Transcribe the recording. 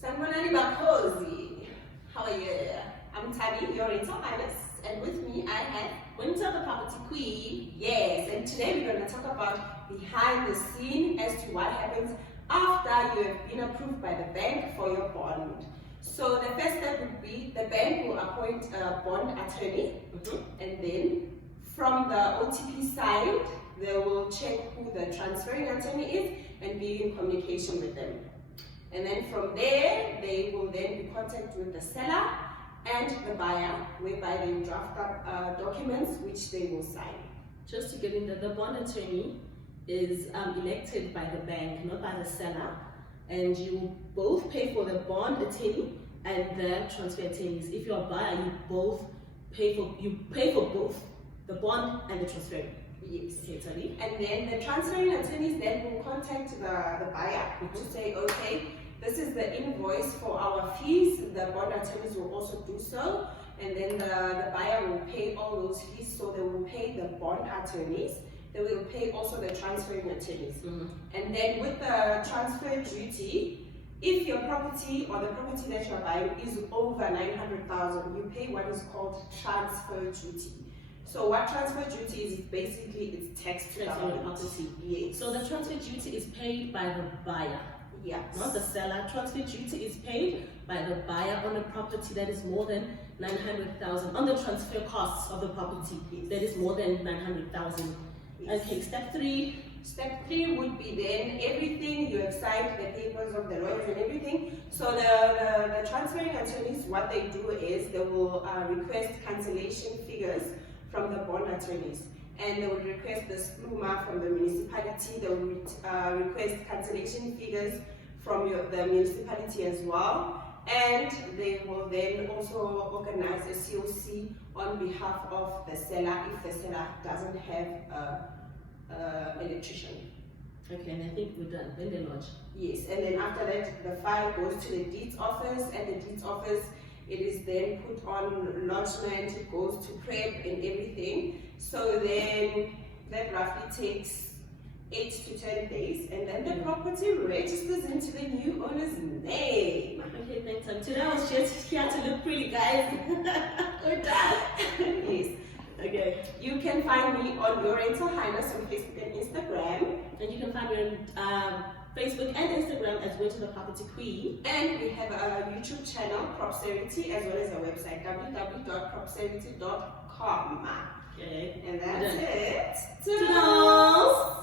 Sanibonani Bakhozi. How are you? I'm Tabi, your rental highness, and with me I have Winter the Property Queen. Yes, and today we're going to talk about behind the scene as to what happens after you have been approved by the bank for your bond. So the first step would be the bank will appoint a bond attorney, and then from the OTP side, they will check who the transferring attorney is and be in communication with them. And then from there, they will then be in contact with the seller and the buyer, whereby they draft up documents which they will sign. Just to get in the bond attorney is elected by the bank, not by the seller, and you both pay for the bond attorney and the transfer attorneys. If you're a buyer, you pay for both the bond and the transfer. Yes. Okay, Tali. And then the transferring attorneys then will contact the buyer to say, okay, this is the invoice for our fees. The bond attorneys will also do so. And then the buyer will pay all those fees. So they will pay the bond attorneys. They will pay also the transferring attorneys. And then with the transfer duty, if your property or the property that you're buying is over 900,000, you pay what is called transfer duty. So what transfer duty is basically it's tax to the property. Yes. So the transfer duty is paid by the buyer. Yes. Not the seller. Transfer duty is paid by the buyer on a property that is more than 900,000. On the transfer costs of the property that is more than 900,000. Yes. Okay, step 3. Step 3 would be then everything you have signed, the papers of the lawyers and everything. So the transferring attorneys, what they do is they will request cancellation figures from the bond attorneys, and they would request the SPLUMA from the municipality. They would request cancellation figures from the municipality as well, and they will then also organize a COC on behalf of the seller if the seller doesn't have an electrician. Okay, and I think we're done. Then they lodge. Yes, and then after that, the file goes to the deeds office, and the deeds office, it is then put on lodgement, it goes to prep and everything. So then that roughly takes 8 to 10 days, and then the property registers into the new owner's name. Okay, thanks. Today I was just here to look pretty, guys. We're done. Yes. Okay. You can find me on Your Rental Highness on Facebook and Instagram. And you can find me on Facebook and Instagram as Winter the Property Queen. And we have a YouTube channel, Propserity, as well as a website, www.propserity.com. Okay. And that's it. Toodles!